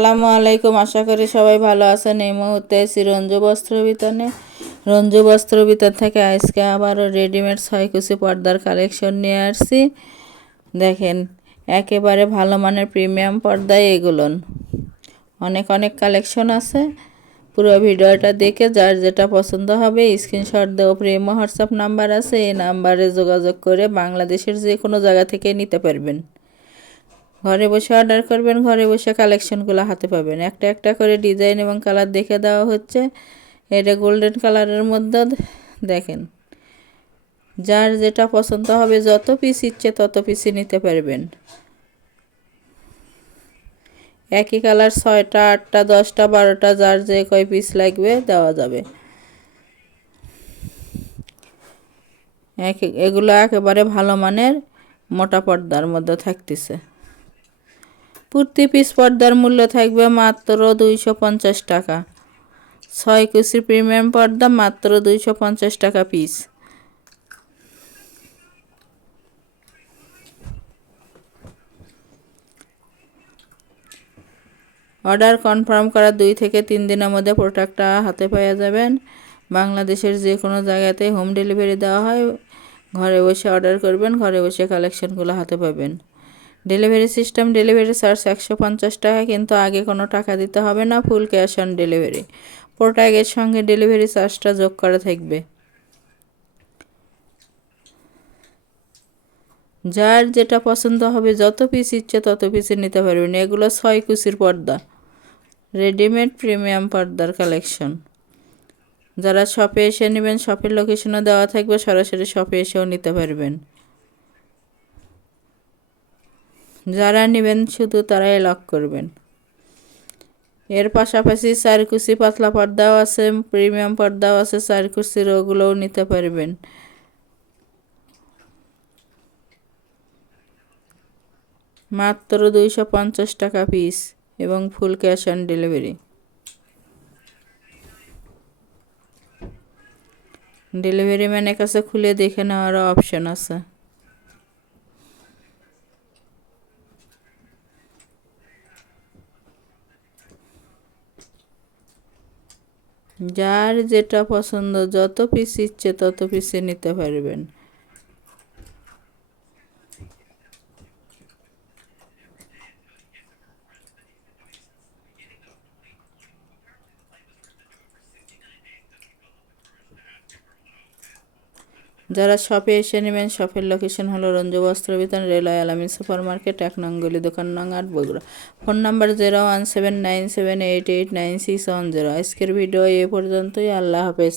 আসসালামু আলাইকুম। আশা করি সবাই ভালো আছেন। এই মুহূর্তে আছি রঞ্জু বস্ত্র বিতানে। রঞ্জু বস্ত্র বিতান থেকে আজকে আবারও রেডিমেড 6 কুচি পর্দার কালেকশন নিয়ে আসছি। দেখেন, একেবারে ভালো মানের প্রিমিয়াম পর্দায় এগুলোন অনেক অনেক কালেকশন আছে। পুরো ভিডিওটা দেখে যার যেটা পছন্দ হবে স্ক্রিনশট দেওয়া প্রিমো হোয়াটসঅ্যাপ নাম্বার আছে, এই নাম্বারে যোগাযোগ করে বাংলাদেশের যে কোনো জায়গা থেকে নিতে পারবেন। ঘরে বসে অর্ডার করবেন, ঘরে বসে কালেকশনগুলো হাতে পাবেন। একটা একটা করে ডিজাইন এবং কালার দেখে দেওয়া হচ্ছে। এটা গোল্ডেন কালারের মধ্যে দেখেন, যার যেটা পছন্দ হবে যত পিস ইচ্ছে তত পিসই নিতে পারবেন। একই কালার 6টা 8টা 10টা 12টা যার যে কয় পিস লাগবে দেওয়া যাবে। এগুলো একেবারে ভালো মানের মোটা পর্দার মধ্যে থাকতেছে। প্রতি পিস পর্দার মূল্য থাকবে মাত্র 250 টাকা। 6 কুচি প্রিমিয়াম পর্দা মাত্র 250 টাকা পিস। অর্ডার কনফার্ম করার 2 থেকে 3 দিনের মধ্যে প্রোডাক্টটা হাতে পেয়ে যাবেন। বাংলাদেশের যে কোনো জায়গাতে হোম ডেলিভারি দেওয়া হয়। ঘরে বসে অর্ডার করবেন, ঘরে বসে কালেকশনগুলো হাতে পাবেন। ডেলিভারি সিস্টেম, ডেলিভারি চার্জ 150 টাকা, কিন্তু আগে কোনো টাকা দিতে হবে না, ফুল ক্যাশ অন ডেলিভারি। প্রোডাক্টের সঙ্গে ডেলিভারি চার্জটা যোগ করা থাকবে। যার যেটা পছন্দ হবে যত পিস ইচ্ছে তত পিসে নিতে পারবেন। এগুলো 6 কুচির পর্দা, রেডিমেড প্রিমিয়াম পর্দার কালেকশন। যারা শপে এসে নেবেন, শপের লোকেশনও দেওয়া থাকবে, সরাসরি শপে এসেও নিতে পারবেন। যারা নেবেন শুধু তারাই লক করবেন। এর পাশাপাশি 4 কুচি পাতলা পর্দাও আছে, প্রিমিয়াম পর্দাও আছে 4 কুচির, ওগুলোও নিতে পারবেন। মাত্র 250 টাকা পিস এবং full cash on delivery. Delivery ম্যানের কাছে খুলে দেখে নেওয়ারও অপশন আছে। যার যেটা পছন্দ যত পিস ইচ্ছে তত পিসে নিতে পারবেন। যারা শপে এসে নেবেন, শপের লোকেশন হলো রঞ্জু বস্ত্র বিতান, রেলওয়ে আলামিন সুপার মার্কেট, 1 নং গলি, দোকান নং 8, বগুড়া। Phone number 017978896110। আজকের ভিডিও এ পর্যন্তই। আল্লাহ হাফেজ।